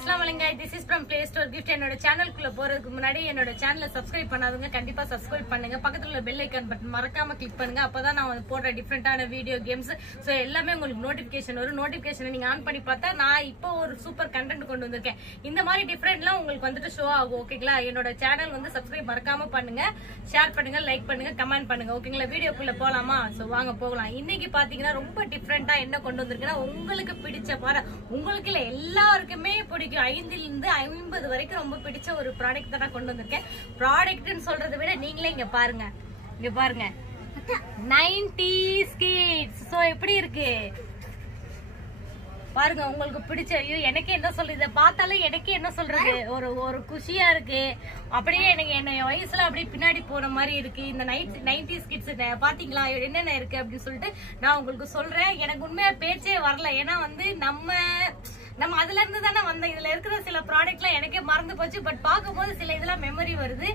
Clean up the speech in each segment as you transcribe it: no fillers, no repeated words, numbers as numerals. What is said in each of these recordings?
अस्सलाम वालेकुम this is from Play Store gift என்னோட சேனலுக்குள்ள போறதுக்கு முன்னாடி என்னோட சேனலை சப்ஸ்கிரைப் பண்ணாதவங்க கண்டிப்பா சப்ஸ்கிரைப் பண்ணுங்க பக்கத்துல உள்ள பெல் ஐகான் பட்டன் மறக்காம கிளிக் பண்ணுங்க அப்பதான் நான் போடுற டிஃபரண்டான வீடியோ கேம்ஸ் சோ எல்லாமே உங்களுக்கு நோட்டிபிகேஷன் வரும் நோட்டிபிகேஷனை நீங்க ஆன் பண்ணி பார்த்தா நான் இப்போ ஒரு சூப்பர் கண்டென்ட் கொண்டு வந்திருக்கேன் இந்த மாதிரி டிஃபரண்ட்லாம் உங்களுக்கு வந்துட்டு ஷோ ஆகும் ஓகேங்களா என்னோட சேனல் வந்து சப்ஸ்கிரைப் மறக்காம பண்ணுங்க ஷேர் பண்ணுங்க லைக் பண்ணுங்க கமெண்ட் பண்ணுங்க ஓகேங்களா வீடியோக்குள்ள போலாமா சோ வாங்க போகலாம் இன்னைக்கு பாத்தீங்கன்னா ரொம்ப டிஃபரண்டா என்ன கொண்டு வந்திருக்கேன்னா உங்களுக்கு பிடிச்ச பாரு உங்களுக்கு இல்ல எல்லாருக்குமே பிடிக்கும் 5 இருந்து 50 வரைக்கும் ரொம்ப பிடிச்ச ஒரு ப்ராடக்ட் தான் கொண்டு வந்திருக்கேன் ப்ராடக்ட்னு சொல்றதை விட நீங்களே இங்க பாருங்க 90s கிட்ஸ் சோ எப்படி இருக்கு பாருங்க உங்களுக்கு பிடிச்ச ஐயோ எனக்கு என்ன சொல்றது இதை பார்த்தாலே எனக்கு என்ன சொல்றது ஒரு குஷியா இருக்கு அப்படியே எனக்கு என்ன வயசுல அப்படியே பின்னாடி போற மாதிரி இருக்கு இந்த 90s கிட்ஸ் பாத்தீங்களா என்னென்ன இருக்கு அப்படின்னு சொல்லிட்டு நான் உங்களுக்கு சொல்றேன் எனக்கு உண்மையா பேச்சே வரல ஏன்னா வந்து நம்ம அதுல இருந்து தானே வந்தோம் இதுல இருக்கிற சில ப்ராடக்ட் எல்லாம் எனக்கே மறந்து போச்சு பட் பாக்கும்போது சில இதெல்லாம் மெமரி வருது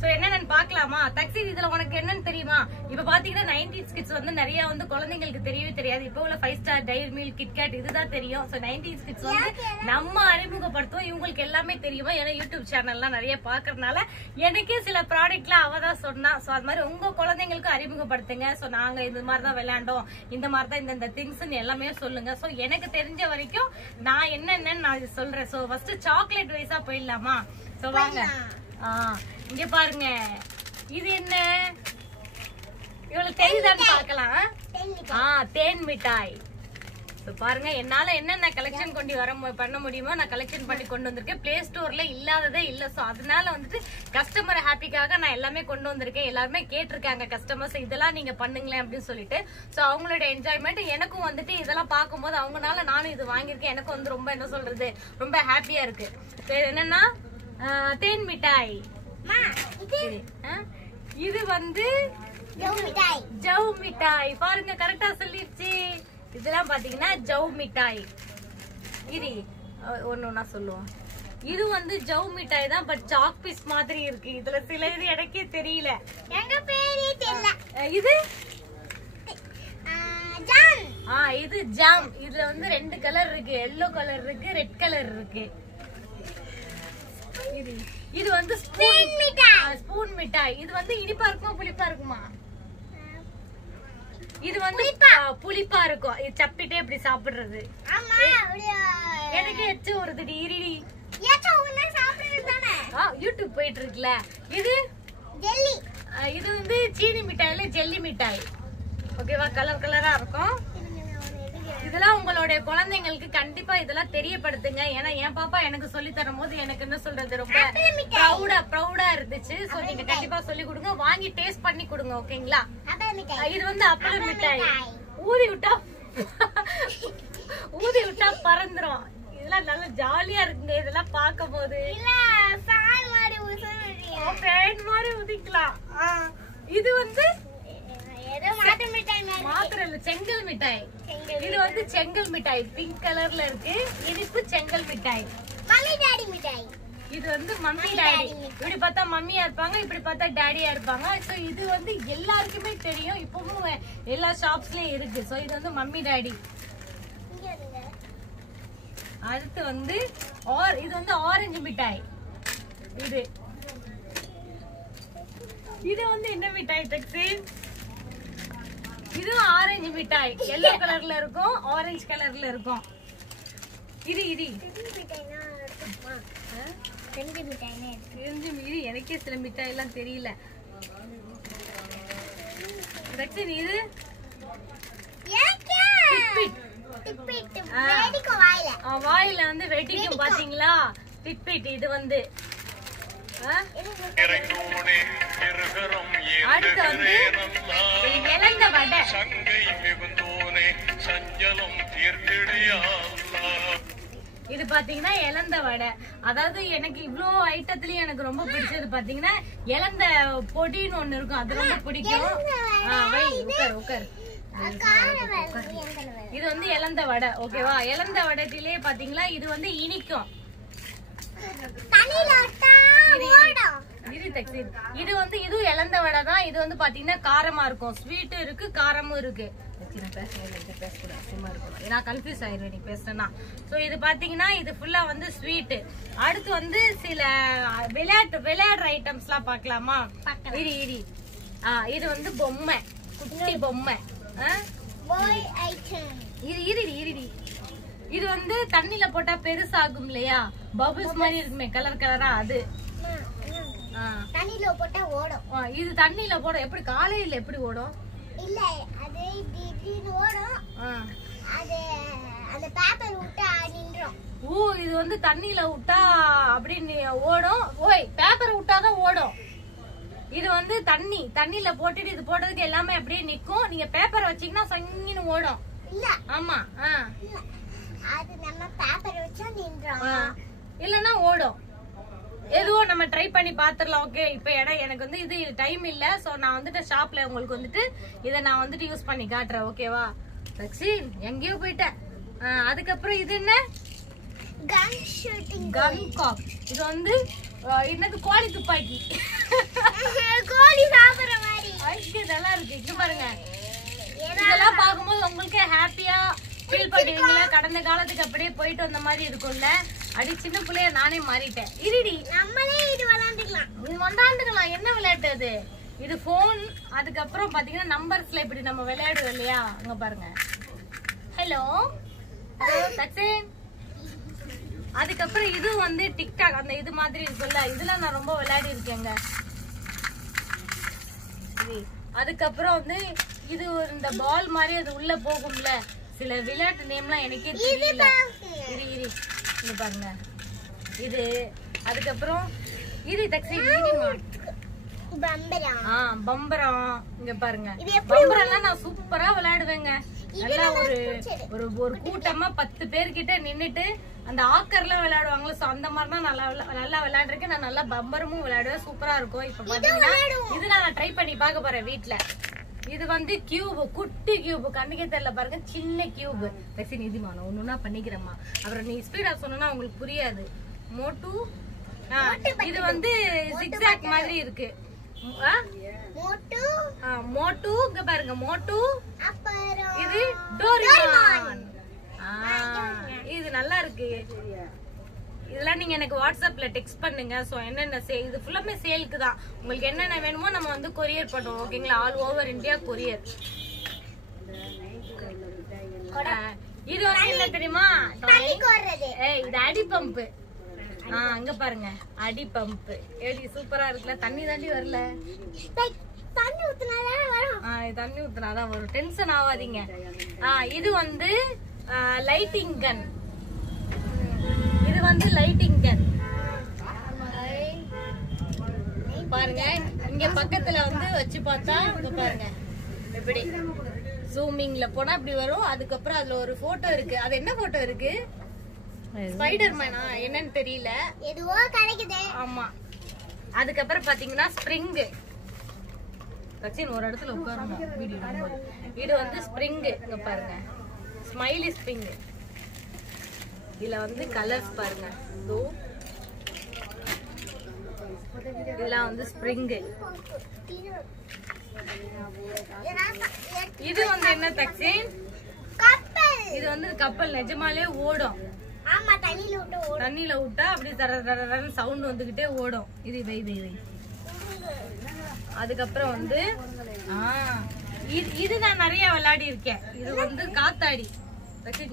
சோ என்னன்னு பாக்கலாமா தக்ஸீர் இதுல உனக்கு என்னன்னு தெரியுமா இப்ப பாத்தீங்கன்னா 90s கிட்ஸ் வந்து நிறைய வந்து குழந்தைங்களுக்கு தெரியவே தெரியாது இப்ப உள்ள 5 ஸ்டார் டைரி மில்க் கிட்கேட் இதுதான் தெரியும் சோ 90s கிட்ஸ் வந்து நம்ம அறிமுகப்படுத்துவோம் இவங்களுக்கு எல்லாமே தெரியுமா ஏன்னா யூடியூப் சேனல்லாம் நிறைய பாக்குறதுனால எனக்கே சில ப்ராடக்ட்லாம் அவதான் சொன்னா சோ அது மாதிரி உங்க குழந்தைங்களுக்கு அறிமுகப்படுத்துங்க சோ நாங்க இந்த மாதிரிதான் விளையாண்டோம் இந்த மாதிரிதான் இந்த திங்ஸ் எல்லாமே சொல்லுங்க சோ எனக்கு தெரிஞ்ச வரைக்கும் நான் என்னன்னு நான் சொல்றேன் சோ ஃபர்ஸ்ட் சாக்லேட் வைஸா போயிடலாமா சோ வாங்க இங்க பாருங்க இது என்ன இவ்வளவு தெரியுதான்னு பாக்கலாம் தேன் மிட்டாய் பாருங்க என்னால என்னென்ன கலெக்ஷன் கொண்டு பண்ண முடியுமோ நான் கலெக்ஷன் பண்ணி கொண்டு வந்திருக்கேன் பிளே ஸ்டோர்ல இல்லாததே இல்ல சோ அதனால வந்துட்டு கஸ்டமர் ஹாப்பிக்காக நான் எல்லாமே கொண்டு வந்திருக்கேன் எல்லாருமே கேட்டிருக்காங்க கஸ்டமர்ஸ் இதெல்லாம் நீங்க பண்ணுங்களேன் அப்படின்னு சொல்லிட்டு சோ அவங்களோட என்ஜாய்மெண்ட் எனக்கும் வந்துட்டு இதெல்லாம் பார்க்கும்போது அவங்கனால நானும் இது வாங்கியிருக்கேன் எனக்கு வந்து ரொம்ப என்ன சொல்றது ரொம்ப ஹாப்பியா இருக்கு என்னன்னா தேன் மிட்டாய் இது வந்து ஜவ் மிட்டாய் பாருங்க கரெக்டா சொல்லிருச்சு இதெல்லாம் பாத்தீங்கன்னா ஜவ் மிட்டாய் இது ஒண்ணு சொல்லுவோம் இது வந்து ஜவ் மிட்டாய் தான் பட் சாக் பீஸ் மாதிரி இருக்கு இதுல சில இது எனக்கே தெரியல எங்க பேரே தெரியல இது ஜாம் இது ஜாம் இதுல வந்து 2 கலர் இருக்கு எல்லோ கலர் இருக்கு ரெட் கலர் இருக்கு இது வந்து ஸ்பூன் மிட்டாய் இது வந்து இனிப்பா இருக்குமா புளிப்பா இருக்குமா இது வந்து புளிப்பா இருக்கும் இது சப்பிட்டே இப்படி சாப்பிடுறது எனக்கு எச்சு ஒரு திடீரி யூடியூப் போயிட்டு இருக்குல்ல இது வந்து சீனி மிட்டாயில ஜெல்லி மிட்டாய் ஓகேவா கலர் கலரா இருக்கும் இதெல்லாம் உங்களுடைய குழந்தைங்களுக்கு கண்டிப்பா இதெல்லாம் தெரியப்படுத்துங்க ஏன்னா என் பாப்பா எனக்கு சொல்லி தரும் போது எனக்கு என்ன சொல்றது ரொம்ப ப்ரௌடா இருந்துச்சு சோ நீங்க கண்டிப்பா சொல்லி கொடுங்க வாங்கி டேஸ்ட் பண்ணி கொடுங்க ஓகேங்களா இது வந்து அப்பள மிட்டாய் ஊதி விட்டா பறந்துரும் இதெல்லாம் நல்லா ஜாலியா இருக்குங்க இதெல்லாம் பார்க்கும் போது மாதிரி உதிக்கலாம் இது வந்து செங்கல் மிட்டாய் இது வந்து செங்கல் மிட்டாய் பிங்க் கலர்ல இருக்கு இனிப்பு செங்கல் மிட்டாய் இது வந்து மம்மி டாடி இப்படி பார்த்தா மம்மியா இருப்பாங்க இப்படி பார்த்தா டாடியா இருப்பாங்க சோ இது வந்து எல்லாருக்குமே தெரியும் இப்பவும் எல்லா ஷாப்ஸ்லயும் இருக்கு சோ இது வந்து மம்மி டாடி அடுத்து வந்து இது வந்து ஆரஞ்சு மிட்டாய் இது வந்து என்ன மிட்டாய் தக்ஸீர் இது ஆரஞ்சு மிட்டாய் எல்லோ கலர்ல இருக்கும் ஆரஞ்சு கலர்ல இருக்கும் இது எனக்கே சில மிட்டாய் எல்லாம் தெரியல இது வாயில வந்து வெடிக்கும் பாத்தீங்களா டிட்பிட் இது வந்து அடுத்து வந்து இலந்த வடை இது பாத்தீங்கன்னா இலந்த வடை அதாவது எனக்கு இவ்ளோ ஐட்டத்துலயும் எனக்கு ரொம்ப பிடிச்சது பாத்தீங்கன்னா இலந்த பொடின்னு ஒண்ணு இருக்கும் அது ரொம்ப பிடிக்கும் உட்கார் இது வந்து இலந்த வடை ஓகேவா இலந்த வடையிலே பாத்தீங்களா இது வந்து இனிக்கும் இது வந்து இதுவும் இலந்த வடை தான் இது வந்து பாத்தீங்கன்னா காரமா இருக்கும் ஸ்வீட் இருக்கு காரமும் இருக்கு நான் பேசுறேன் பேசக்கூடாது சும்மா இருக்கணும் நான் கன்ஃபியூஸ் ஆயிடுவேன் நீ பேசுறேன்னா. ஸோ இது பாத்தீங்கன்னா இது ஃபுல்லா வந்து ஸ்வீட். அடுத்து வந்து சில விளையாடுற ஐட்டம்ஸ்லாம் பார்க்கலாமா? இரி இது வந்து பொம்மை, குட்டி பொம்மை. இரி இது வந்து தண்ணில போட்டா பெருசாகும் இல்லையா, பபிள்ஸ் மாதிரி இருக்குமே கலர் கலரா, அது தண்ணில போட்டா ஓடும். இது தண்ணில போட எப்படி காலையில எப்படி ஓடும்? இல்ல அது திடீர்னு ஓடும். அது அந்த பேப்பர் விட்டா நின்றோம். ஓ இது வந்து தண்ணில விட்டா அப்படி ஓடும். ஓய் பேப்பர் விட்டாதான் ஓடும். இது வந்து தண்ணில போட்டுட்டு இது போடுறதுக்கு எல்லாமே அப்படியே நிக்கும். நீங்க பேப்பர் வச்சீங்கன்னா சங்கின்னு ஓடும். இல்ல ஆமா அது நம்ம பேப்பர் வச்சா நின்றோம், இல்லன்னா ஓடும். எதுவும் நம்ம ட்ரை பண்ணி பாத்துடலாம். ஓகே இப்ப எனக்கு வந்து இது டைம் இல்ல. சோ நான் வந்துட்டு ஷாப்ல உங்களுக்கு வந்துட்டு இத நான் வந்துட்டு யூஸ் பண்ணி காட்டுறேன். ஓகேவா தக்ஷின்? எங்கேயோ போயிட்டேன். அதுக்கப்புறம் இது என்ன? கன் ஷூட்டிங் கன் காக். இது வந்து என்னது? கோழி துப்பாக்கி. கோழி சாப்பிடுற மாதிரி. ஐயோ நல்லா இருக்கு. இங்க பாருங்க. இதெல்லாம் பாக்கும்போது உங்களுக்கு ஹாப்பியா ஃபீல் பண்ணுவீங்களா? கடந்த காலத்துக்கு அப்படியே போயிட்டு வந்த மாதிரி இருக்கும்ல. அடி சின்ன பிள்ளைய நானே மாறிட்டேன். இருடி நம்மளே இது விளையாண்டுக்கலாம். என்ன விளையாட்டு அது? இது போன். அதுக்கப்புறம் பாத்தீங்கன்னா நம்பர்ஸ்ல இப்படி நம்ம விளையாடுவோம் இல்லையா? அங்க பாருங்க. ஹலோ தக்ஷின். அதுக்கப்புறம் இது வந்து டிக்டாக் அந்த இது மாதிரி இருக்குல்ல, இதுல நான் ரொம்ப விளையாடி இருக்கேங்க. அதுக்கப்புறம் வந்து இது இந்த பால் மாதிரி அது உள்ள போகும்ல, சில விளையாட்டு நேம்லாம் எனக்கே தெரியல. இரு இங்க பாருங்க. இது அதுக்கப்புறம் இது தக்ஷின் பம்பரம். இங்க பாருங்க, பம்பரம்லாம் நான் சூப்பரா விளையாடுவேங்க. நல்லா ஒரு கூட்டமா 10 பேர்கிட்ட நின்னுட்டு அந்த ஆக்கர்லாம் விளையாடுவாங்களா, சோ அந்த மாதிரிதான் நல்லா விளையாடுறேன். நான் நல்லா பம்பரமும் விளையாடுவேன், சூப்பரா இருக்கும். இப்ப பாத்தீங்கன்னா இது நான் ட்ரை பண்ணி பார்க்க போறேன் வீட்டுல. இது வந்து கியூப், குட்டி கியூப், கண்ணுக்கே தெரியல பாருங்க, சின்ன கியூப். தக்ஷின் இதுமா நான் ஒண்ணுன்னா பண்ணிக்கிறேம்மா, அப்புறம் நீ ஸ்பீடா சொன்னா உங்களுக்கு புரியாது. மோட்டு. இது வந்து ஜிக்ஸாக் மாதிரி இருக்கு. மோட்டு இங்க பாருங்க, மோட்டு. இது டோரிமான். இது நல்லா இருக்கு. இதெல்லாம் நீங்க எனக்கு வாட்ஸ்அப்ல டெக்ஸ்ட் பண்ணுங்க. சோ என்னென்ன இது ஃபுல்லாமே சேலுக்கு தான். உங்களுக்கு என்னென்ன வேணுமோ நம்ம வந்து கொரியர் பண்ணுவோம். ஓகேங்களா? All over India courier. இது வந்து என்ன தெரியுமா? இது அடி பம்பு. அங்க பாருங்க, அடி பம்பு. எப்படி சூப்பரா இருக்குல்ல? தண்ணி தாண்டி வரல, தண்ணி ஊத்துனாதான் வரும். டென்ஷன் ஆகாதீங்க. இது வந்து லைட்டிங் கன். இது வந்து லைட்டிங் கன் பாருங்க. இங்க பக்கத்துல வந்து வச்சு பார்த்தா இங்க பாருங்க, இப்படி ஜூமிங்ல போனா இப்படி வரும். அதுக்கப்புறம் அதுல ஒரு போட்டோ இருக்கு. அது என்ன போட்டோ இருக்கு? ஸ்பைடர்மேனா என்னன்னு தெரியல, எதுவோ கிடைக்குது. ஆமா. அதுக்கப்புறம் பாத்தீங்கன்னா ஸ்ப்ரிங். ஒரு இடத்துல உட்காரணும் வீடியோ. இது வந்து ஸ்ப்ரிங். இங்க பாருங்க, ஸ்மைலி ஸ்ப்ரிங். இதுல வந்து கலர்ஸ் பாருங்க. இதெல்லாம் வந்து ஸ்ப்ரிங். இது வந்து என்ன தக்ஷின்? இது வந்து கப்பல். நிஜமாலே ஓடும். தண்ணியில விட்டா அப்படி தர சவுண்ட் வந்துகிட்டே ஓடும். இது வை. அதுக்கப்புறம் வந்து இது நான் நிறைய விளையாடி இருக்கேன். இது வந்து காத்தாடி.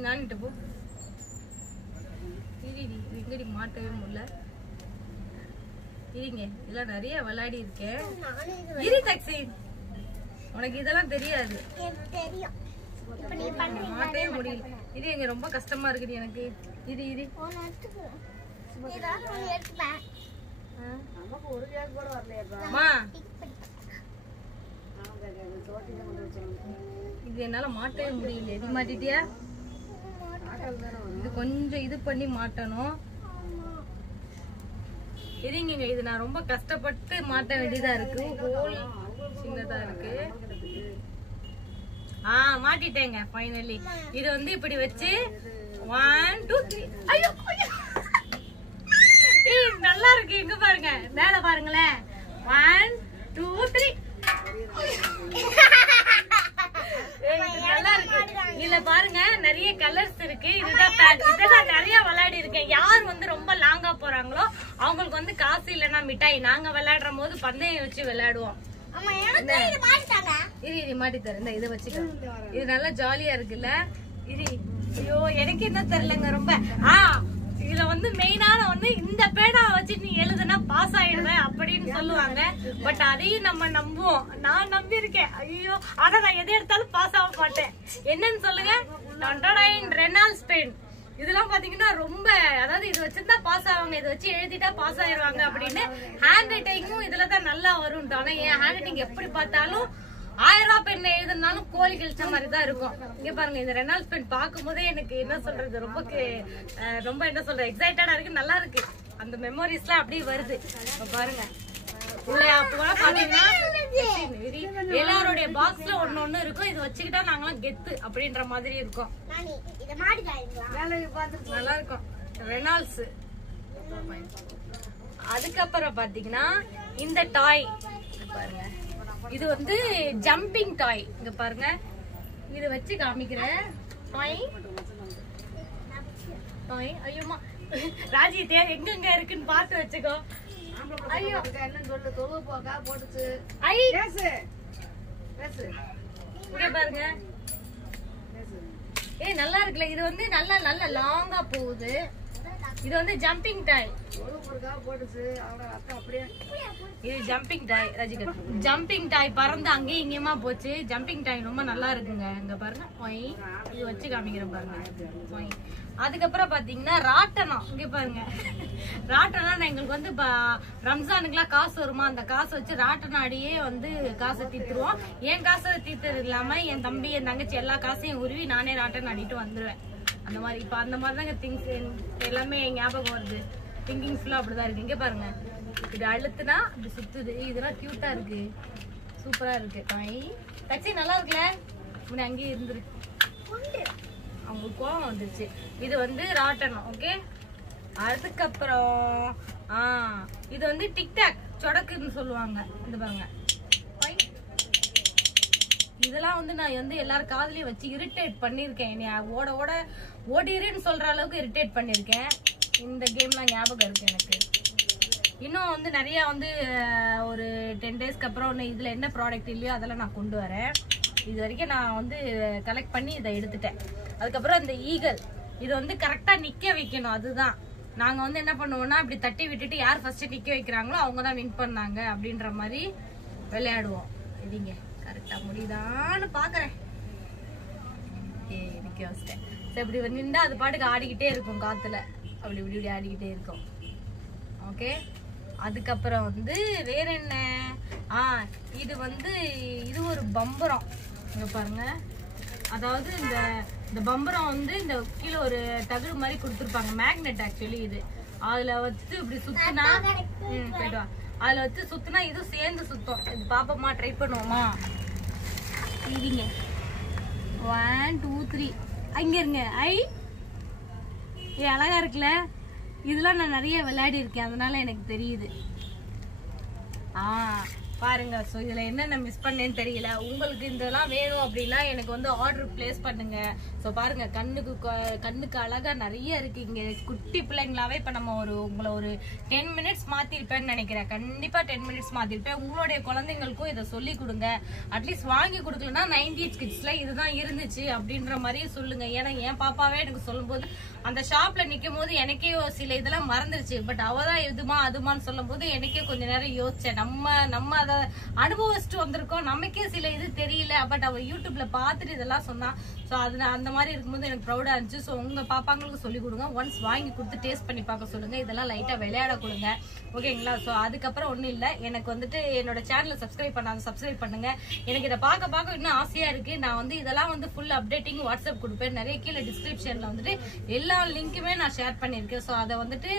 நான்ட்டு போ எங்கடி மாட்டவே முடியல. இருங்க, இதெல்லாம் நிறைய விளையாடி இருக்கேன். இரு தக்ஷின், உனக்கு இதெல்லாம் தெரியாது. மாட்டவே முடியல. இது எங்க ரொம்ப கஷ்டமா இருக்குது எனக்கு. இது இது என்னால மாட்டவே முடியல. எது மாட்டிட்டியா? இது கொஞ்சம் இது பண்ணி மாட்டணும். இருங்க, இது நான் ரொம்ப கஷ்டப்பட்டு மாட்ட வேண்டியதா இருக்கு. ஹோல் சின்னதா இருக்கு. மாட்டிட்டேங்க ஃபைனலி. இது வந்து இப்படி வச்சு 1 2 3. ஐயோ நல்லா இருக்கு. இங்க பாருங்க, மேல பாருங்களேன். 1 2 3. நல்லா இதுல பாருங்க நிறைய கலர்ஸ் இருக்கு. இதுதான் நிறைய விளையாடி இருக்கேன். யார் வந்து ரொம்ப லாங்கா போறாங்களோ அவங்களுக்கு வந்து காசு இல்லைன்னா மிட்டாய். நாங்க விளையாடுற போது பந்தயம் வச்சு விளையாடுவோம். இது மாட்டி தரேன். இதை வச்சுக்க. இது நல்லா ஜாலியா இருக்குல்ல. இது ஐயோ எனக்கு என்ன தெரியலங்க ரொம்ப. இதுல வந்து மெயினான ஒண்ணு, இந்த பேடா வச்சு நீ எழுதுனா பாஸ் ஆயிடுவேன் அப்படின்னு சொல்லுவாங்க. பட் அதையும் நம்ம நம்புவோம். நான் நம்பி இருக்கேன். ஐயோ ஆனா நான் எதை எடுத்தாலும் பாஸ் ஆக மாட்டேன். என்னன்னு சொல்லுங்க, ரெனால்ட்ஸ் பென். இதெல்லாம் பாத்தீங்கன்னா ரொம்ப, அதாவது இது வச்சிருந்தா பாஸ் ஆவாங்க, இதை வச்சு எழுதிட்டா பாஸ் ஆயிடுவாங்க அப்படின்னு. ஹேண்ட் ரைட்டிங்கும் இதுலதான் நல்லா வரும். ஆனா என் ஹேண்ட் ரைட்டிங் எப்படி பார்த்தாலும் 1000 ரூபாய் பெண் எழுதுனாலும் கோழி கழிச்ச மாதிரி தான் இருக்கும். இங்க பாருங்க, இந்த ரெனால்ட்ஸ் பென் பார்க்கும் போதே எனக்கு என்ன சொல்றது, ரொம்ப என்ன சொல்றது, எக்ஸைட்டடா இருக்கு. நல்லா இருக்கு. அந்த மெமரிஸ் எல்லாம் அப்படியே வருது. பாருங்க, எல்லாருடைய பாக்ஸ்ல ஒண்ணு இருக்கும். இது வச்சுக்கிட்டா நாங்களாம் கெத்து அப்படின்ற மாதிரி இருக்கும். நல்லா இருக்கும் ரெனால்ட்ஸ். அதுக்கப்புறம் பாத்தீங்கன்னா இந்த டாய் பாருங்க, இது வந்து ஜம்பிங் டாய். இங்க பாருங்க, இத வச்சு காமிக்கிறேன். டாய் டாய். ஐயோமா ராஜி தேர் எங்கெங்க இருக்குன்னு பார்த்து வச்சுக்கோ. ஐயோ என்ன சொல்ல தொழுவ போக்கா போட்டுச்சு. ஐ இங்க பாருங்க, நல்லா இருக்குல்ல. இது வந்து நல்லா நல்லா லாங்கா போகுது. இது வந்து ஜம்பிங் டாய். இது ஜம்பிங் டாய். ரஜிகர் ஜம்பிங் டாய் பறந்து அங்கேயும் இங்கேயுமா போச்சு. ஜம்பிங் டாய் ரொம்ப நல்லா இருக்குங்க. இங்க பாருங்க, இது வச்சு காமிக்கிறேன் பாருங்க. அதுக்கப்புறம் பாத்தீங்கன்னா ராட்டனம். இங்க பாருங்க, ராட்டனம் எங்களுக்கு வந்து ரம்ஜானுக்குலாம் காசு வருமா, அந்த காசை வச்சு ராட்டனம் அடியே வந்து காசை தீத்துருவோம். என் காசை தீர்த்தது இல்லாம என் தம்பி என் தங்கச்சி எல்லா காசையும் உருவி நானே ராட்டனம் ஆடிட்டு வந்துருவேன். அந்த மாதிரி இப்ப அந்த மாதிரிதாங்க திங்ஸ் எல்லாமே ஞாபகம் வருது. திங்கிங் ஃபுல்லா அப்படிதான் இருக்கு. இங்க பாருங்க, இது அழுத்துனா இது சுத்துது. இதெல்லாம் கியூட்டா இருக்கு, சூப்பரா இருக்கு. தச்சி நல்லா இருக்குல்ல. முன்ன அங்கேயே இருந்துருக்கு, அவங்களுக்கு கோவம் வந்துருச்சு. இது வந்து ராட்டனம். ஓகே, அதுக்கப்புறம் இது வந்து டிக்டாக் சொடக்குன்னு சொல்லுவாங்க. இந்த பாருங்க, இதெல்லாம் வந்து நான் வந்து எல்லாரும் காதுலயும் வச்சு இரிட்டேட் பண்ணிருக்கேன். ஓட ஓட ஓடிருன்னு சொல்ற அளவுக்கு இரிட்டேட் பண்ணிருக்கேன். இந்த கேம்லாம் ஞாபகம் இருக்கு எனக்கு. இன்னும் வந்து நிறைய வந்து ஒரு 10 டேஸ்க்கு அப்புறம் இதுல என்ன ப்ராடக்ட் இல்லையோ அதெல்லாம் நான் கொண்டு வரேன். இது வரைக்கும் நான் வந்து கலெக்ட் பண்ணி இதை எடுத்துட்டேன். அதுக்கப்புறம் இந்த ஈகல், இது வந்து கரெக்டா நிக்க வைக்கணும். அதுதான் நாங்க வந்து என்ன பண்ணுவோம்னா, இப்படி தட்டி விட்டுட்டு யார் ஃபர்ஸ்ட் நிக்க வைக்கிறாங்களோ அவங்க தான் வின் பண்ணாங்க அப்படின்ற மாதிரி விளையாடுவோம். இதுங்க கரெக்டா முடியுதான்னு பாக்குறேன். நிக்க வச்சிட்டேன். இப்படி நின்றா அது பாட்டுக்கு ஆடிக்கிட்டே இருக்கும் காத்துல. அப்படி இப்படி இப்படி ஆடிக்கிட்டே இருக்கும். ஓகே, அதுக்கப்புறம் வந்து வேற என்ன, இது வந்து இது ஒரு பம்பரம். இங்க பாருங்க, அதாவது இந்த பம்பரம் வந்து இந்த கீழே ஒரு தகடு மாதிரி கொடுத்துருப்பாங்க, மேக்னெட் ஆக்சுவலி. இது அதுல வச்சு இப்படி சுத்தினா போயிடுவா. அதுல வச்சு சுத்தினா இது சேர்ந்து சுத்தம். இது பாப்போமா, ட்ரை பண்ணுவோமா? இதுங்க 1 2 3 அங்க இருங்க. அழகா இருக்குல்ல. இதெல்லாம் நான் நிறைய விளையாடி இருக்கேன், அதனால எனக்கு தெரியுது. பாருங்க. ஸோ இதுல என்னென்ன மிஸ் பண்ணேன்னு தெரியல. உங்களுக்கு இதெல்லாம் வேணும் அப்படின்னா எனக்கு வந்து ஆர்டர் பிளேஸ் பண்ணுங்க. ஸோ பாருங்க, கண்ணுக்கு அழகா நிறைய இருக்கு. இங்க குட்டி பிள்ளைங்களாவே இப்ப நம்ம உங்களை ஒரு 10 மினிட்ஸ் மாத்திருப்பேன்னு நினைக்கிறேன். கண்டிப்பா 10 மினிட்ஸ் மாத்திருப்பேன். உங்களுடைய குழந்தைங்களுக்கும் இதை சொல்லி கொடுங்க. அட்லீஸ்ட் வாங்கி கொடுக்கலன்னா 90s கிட்ஸ்ல இதுதான் இருந்துச்சு அப்படின்ற மாதிரி சொல்லுங்க. ஏன்னா என் பாப்பாவே எனக்கு சொல்லும் போது, அந்த ஷாப்ல நிக்கும் போது எனக்கே சில இதெல்லாம் மறந்துருச்சு. பட் அவதான் இதுமா அதுமான்னு சொல்லும் போது எனக்கே கொஞ்ச நேரம் யோசிச்சேன். நம்ம அதை அனுபவிச்சுட்டு வந்திருக்கோம், நமக்கே சில இது தெரியல. பட் அவ யூடியூப்ல பாத்துட்டு இதெல்லாம் சொன்னா. சோ அது அந்த மாதிரி இருக்கும்போது எனக்கு ப்ரௌடா இருந்துச்சு. சோ உங்க பாப்பாங்களுக்கு சொல்லி கொடுங்க. ஒன்ஸ் வாங்கி கொடுத்து டேஸ்ட் பண்ணி பார்க்க சொல்லுங்க. இதெல்லாம் லைட்டா விளையாட கொடுங்க. ஓகேங்களா? சோ அதுக்கப்புறம் ஒண்ணும் இல்ல, எனக்கு வந்துட்டு என்னோட சேனலை சப்ஸ்கிரைப் பண்ணாங்க, சப்ஸ்கிரைப் பண்ணுங்க. எனக்கு இதை பார்க்க இன்னும் ஆசையா இருக்கு. நான் வந்து இதெல்லாம் வந்து ஃபுல் அப்டேட்டிங் வாட்ஸ்அப் கொடுப்பேன். நிறைய கீழே டிஸ்கிரிப்ஷன்ல வந்துட்டு எல்லா லிங்க்குமே நான் ஷேர் பண்ணிருக்கேன். சோ அதை வந்துட்டு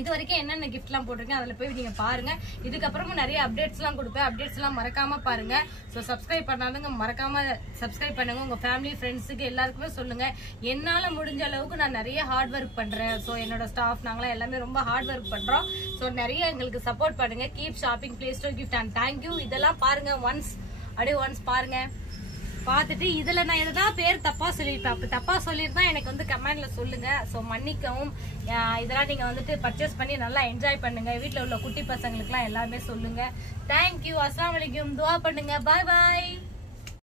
இது வரைக்கும் என்னென்ன கிஃப்ட் எல்லாம் போட்டிருக்கேன் அதுல போய் நீங்க பாருங்க. இதுக்கப்புறமும் நிறைய அப்டேட்ஸ் எல்லாம் கொடுப்பேன். அப்டேட்ஸ் எல்லாம் மறக்காம பாருங்க. சோ சப்ஸ்கிரைப் பண்ணாதவங்க மறக்காம சப்ஸ்கிரைப் பண்ணுங்க. உங்க ஃபேமிலி ஃப்ரெண்ட்ஸுக்கு எல்லாருக்குமே சொல்லுங்க. என்னால முடிஞ்ச அளவுக்கு நான் நிறைய ஹார்ட் ஒர்க் பண்றேன். சோ என்னோட ஸ்டாஃப் நாங்களாம் எல்லாமே ரொம்ப ஹார்ட் ஒர்க் பண்றோம். சோ நிறைய எங்களுக்கு சப்போர்ட் பண்ணுங்க. Keep shopping, play store gift and thank you. இதெல்லாம் பாருங்க, ஒன்ஸ் பாருங்க. பார்த்துட்டு இதுல நான் எதனா பேர் தப்பா சொல்லிருப்பேன். அப்படி தப்பா சொல்லிருந்தா எனக்கு வந்து கமெண்ட்ல சொல்லுங்க. சோ மன்னிக்கவும். இதெல்லாம் நீங்க வந்துட்டு பர்ச்சேஸ் பண்ணி நல்லா என்ஜாய் பண்ணுங்க. வீட்ல உள்ள குட்டி பசங்களுக்கு எல்லாம் எல்லாமே சொல்லுங்க. தேங்க்யூ. அஸ்ஸலாமு அலைக்கும். துஆ பண்ணுங்க. பாய் பாய்.